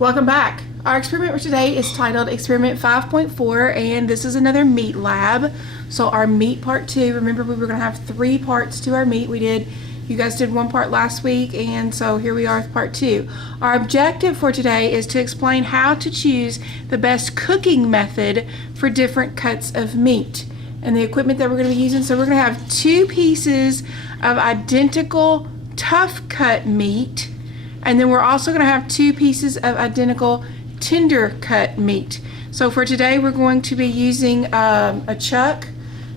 Welcome back. Our experiment for today is titled Experiment 5.4, and this is another meat lab. So our meat part 2, remember we were going to have 3 parts to our meat. You guys did 1 part last week, and so here we are with part 2. Our objective for today is to explain how to choose the best cooking method for different cuts of meat and the equipment that we're going to be using. So we're going to have 2 pieces of identical tough cut meat, and then we're also going to have 2 pieces of identical tender cut meat. So for today we're going to be using a chuck,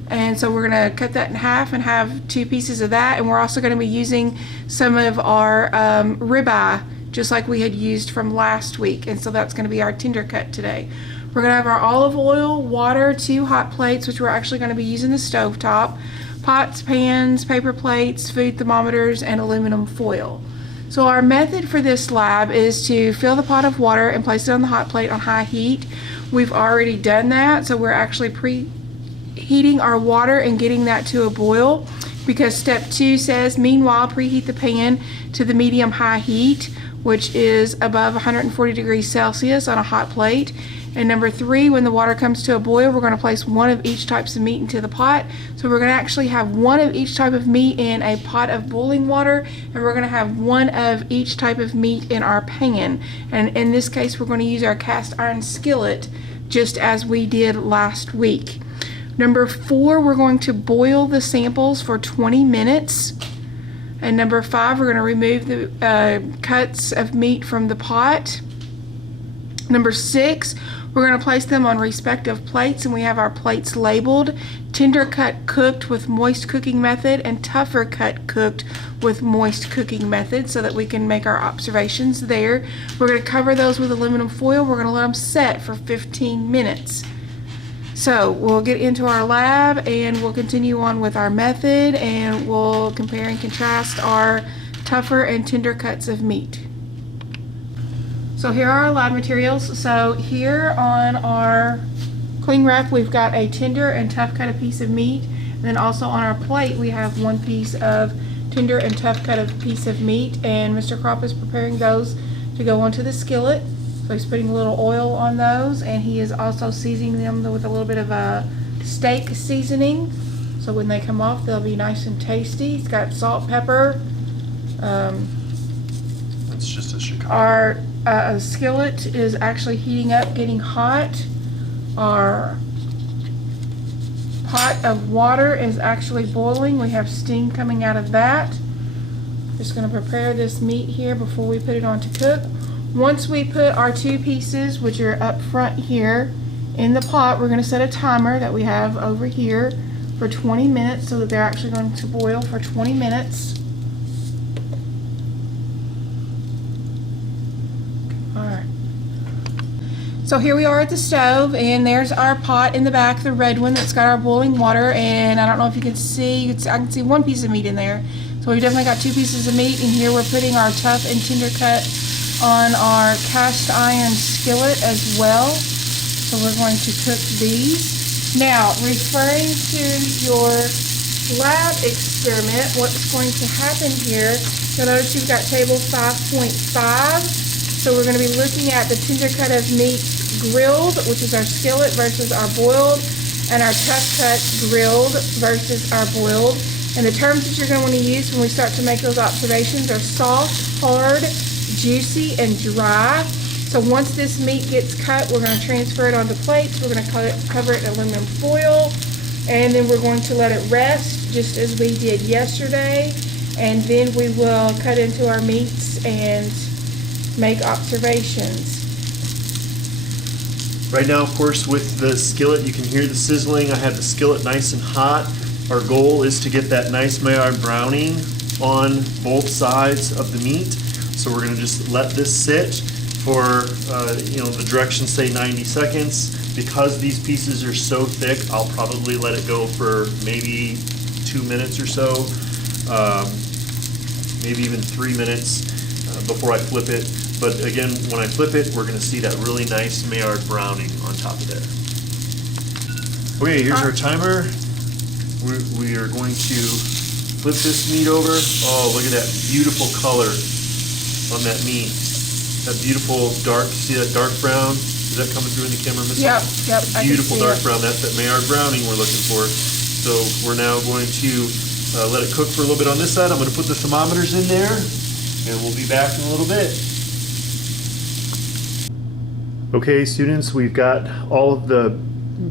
and so we're going to cut that in half and have 2 pieces of that, and we're also going to be using some of our ribeye just like we had used from last week, and so that's going to be our tender cut today. We're going to have our olive oil, water, 2 hot plates, which we're actually going to be using the stove top, pots, pans, paper plates, food thermometers, and aluminum foil. So our method for this lab is to fill the pot of water and place it on the hot plate on high heat. We've already done that, so we're actually preheating our water and getting that to a boil, because step 2 says, meanwhile, preheat the pan to the medium-high heat, which is above 140 degrees Celsius on a hot plate. And number 3, when the water comes to a boil, we're going to place 1 of each types of meat into the pot. So we're going to actually have 1 of each type of meat in a pot of boiling water, and we're going to have 1 of each type of meat in our pan. And in this case, we're going to use our cast iron skillet, just as we did last week. Number 4, we're going to boil the samples for 20 minutes. And number 5, we're going to remove the cuts of meat from the pot. Number 6, we're going to place them on respective plates, and we have our plates labeled tender cut cooked with moist cooking method and tougher cut cooked with moist cooking method, so that we can make our observations there. We're going to cover those with aluminum foil. We're going to let them set for 15 minutes. So we'll get into our lab and we'll continue on with our method, and we'll compare and contrast our tougher and tender cuts of meat. So here are our lab materials. So here on our cling wrap, we've got a tender and tough cut piece of meat, and then also on our plate we have 1 piece of tender and tough cut piece of meat, and Mr. Kropp is preparing those to go onto the skillet. So he's putting a little oil on those, and he is also seasoning them with a little bit of a steak seasoning, so when they come off they'll be nice and tasty. He's got salt, pepper. It's just a Chicago. Our skillet is actually heating up, getting hot. Our pot of water is actually boiling. We have steam coming out of that. Just going to prepare this meat here before we put it on to cook. Once we put our 2 pieces, which are up front here, in the pot, we're going to set a timer that we have over here for 20 minutes, so that they're actually going to boil for 20 minutes. Alright. So here we are at the stove, and there's our pot in the back, the red one that's got our boiling water, and I don't know if you can see, I can see 1 piece of meat in there. So we've definitely got 2 pieces of meat, and here we're putting our tough and tender cut on our cast iron skillet as well. So we're going to cook these. Now, referring to your lab experiment, what's going to happen here, you'll notice you've got table 5.5. So we're going to be looking at the tender cut of meat grilled, which is our skillet, versus our boiled, and our tough cut grilled versus our boiled. And the terms that you're going to want to use when we start to make those observations are soft, hard, juicy, and dry. So once this meat gets cut, we're going to transfer it onto plates. We're going to cover it in aluminum foil, and then we're going to let it rest just as we did yesterday, and then we will cut into our meats and make observations. Right now, of course, with the skillet, you can hear the sizzling. I have the skillet nice and hot. Our goal is to get that nice Maillard browning on both sides of the meat. So we're going to just let this sit for, the directions say 90 seconds. Because these pieces are so thick, I'll probably let it go for maybe 2 minutes or so, maybe even 3 minutes before I flip it. But again, when I flip it, we're going to see that really nice Maillard browning on top of there. Okay, here's our timer. We are going to flip this meat over. Oh, look at that beautiful color on that meat. that beautiful dark, see that dark brown? Is that coming through in the camera, Miss? Yep, yep, I can Beautiful see dark it. brown, that's that Maillard browning we're looking for. So we're now going to let it cook for a little bit on this side. I'm gonna put the thermometers in there, and we'll be back in a little bit. Okay, students, we've got all of the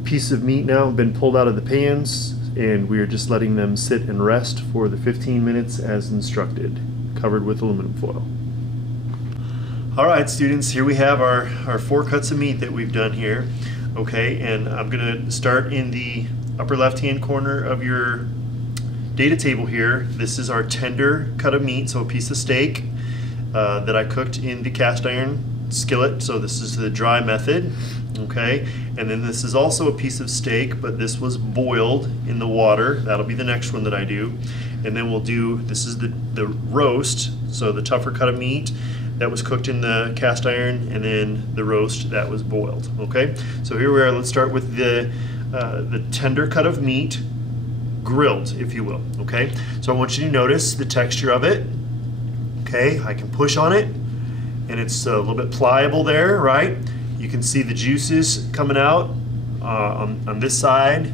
pieces of meat now been pulled out of the pans, and we are just letting them sit and rest for the 15 minutes as instructed, covered with aluminum foil. All right, students, here we have our 4 cuts of meat that we've done here. Okay, and I'm gonna start in the upper left-hand corner of your data table here. This is our tender cut of meat, so a piece of steak that I cooked in the cast iron skillet. So this is the dry method, okay? And then this is also a piece of steak, but this was boiled in the water. That'll be the next one that I do. And then we'll do, this is the roast, so the tougher cut of meat that was cooked in the cast iron, and then the roast that was boiled, okay? So here we are, let's start with the tender cut of meat, grilled, if you will, okay? So I want you to notice the texture of it, okay? I can push on it, and it's a little bit pliable there, right? You can see the juices coming out on this side.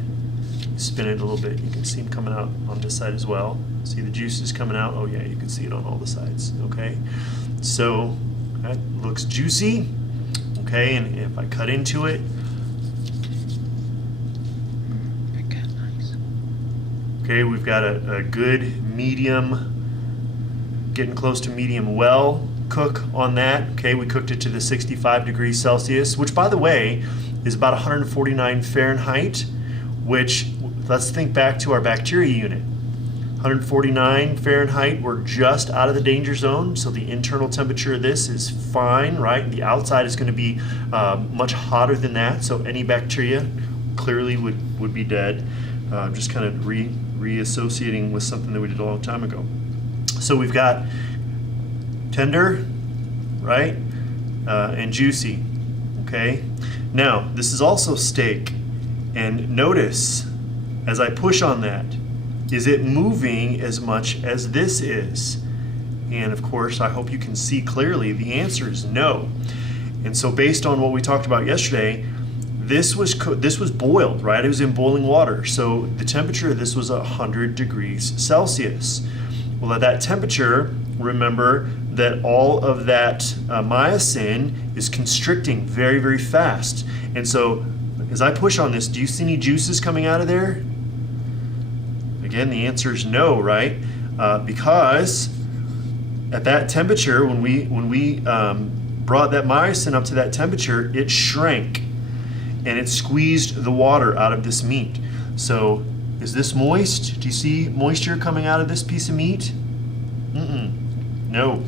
Spin it a little bit, you can see them coming out on this side as well. See the juices coming out? Oh yeah, you can see it on all the sides, okay? So that looks juicy, okay? And if I cut into it, okay, we've got a good medium, getting close to medium well cook on that. Okay, we cooked it to the 65 degrees Celsius, which by the way is about 149 Fahrenheit, which, let's think back to our bacteria unit. 149 Fahrenheit, we're just out of the danger zone, so the internal temperature of this is fine, right? The outside is going to be much hotter than that, so any bacteria clearly would be dead. Just kind of reassociating with something that we did a long time ago. So we've got tender, right, and juicy, okay? Now, this is also steak, and notice, as I push on that, is it moving as much as this is? And of course, I hope you can see clearly, the answer is no. And so based on what we talked about yesterday, this was boiled, right? It was in boiling water. So the temperature of this was 100 degrees Celsius. Well, at that temperature, remember that all of that myosin is constricting very, very fast. And so as I push on this, do you see any juices coming out of there? Again, the answer is no, right? Because at that temperature, when we brought that myosin up to that temperature, it shrank and it squeezed the water out of this meat. So is this moist? Do you see moisture coming out of this piece of meat? No.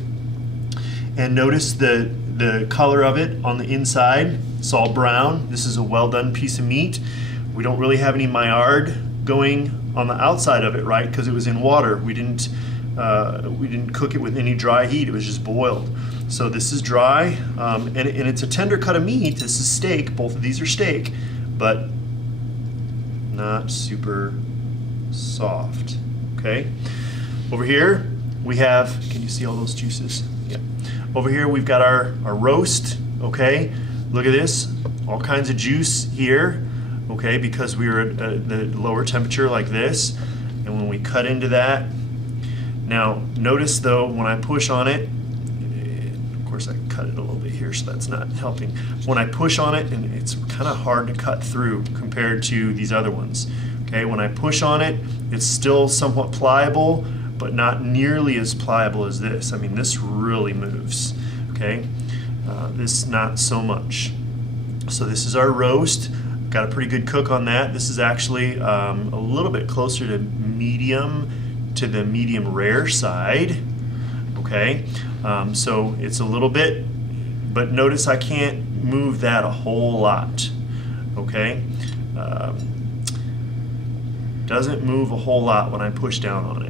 And notice the color of it on the inside. It's all brown. This is a well done piece of meat. We don't really have any Maillard going on the outside of it, right? Because it was in water. We didn't cook it with any dry heat. It was just boiled. So this is dry, and it's a tender cut of meat. This is steak. Both of these are steak, but not super soft. Okay. Over here we have. Can you see all those juices? Yeah. Over here we've got our roast. Okay. Look at this. All kinds of juice here. Okay, because we were at the lower temperature like this, and when we cut into that, now notice though when I push on it, of course I cut it a little bit here, so that's not helping. When I push on it, and it's kind of hard to cut through compared to these other ones. Okay, when I push on it, it's still somewhat pliable, but not nearly as pliable as this. I mean, this really moves. Okay, this not so much. So this is our roast. Got a pretty good cook on that. This is actually a little bit closer to the medium rare side. Okay, so it's a little bit, but notice I can't move that a whole lot. Okay, doesn't move a whole lot when I push down on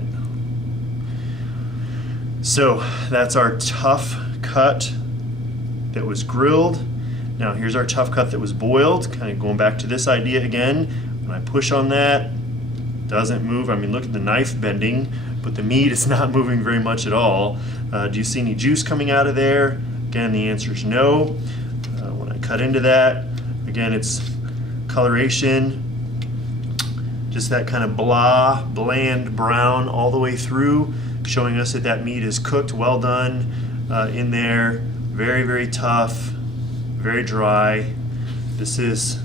it. So that's our tough cut that was grilled. Now here's our tough cut that was boiled, kind of going back to this idea again. When I push on that, doesn't move. I mean, look at the knife bending, but the meat is not moving very much at all. Do you see any juice coming out of there? Again, the answer is no. When I cut into that, again, it's coloration, just that kind of bland brown all the way through, showing us that that meat is cooked, well done in there. Very, very tough, very dry. This is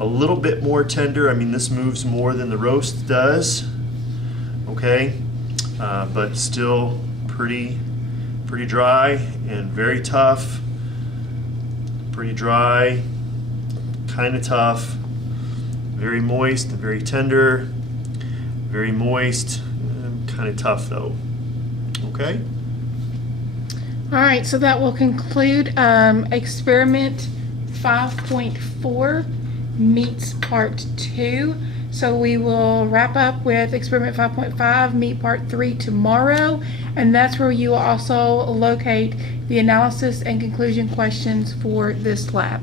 a little bit more tender. I mean, this moves more than the roast does, okay? But still pretty dry and very tough. Pretty dry, kind of tough, very moist and very tender, very moist, kind of tough though. Okay? All right, so that will conclude experiment 5.4 meats part 2. So we will wrap up with experiment 5.5 meat part 3 tomorrow, and that's where you will also locate the analysis and conclusion questions for this lab.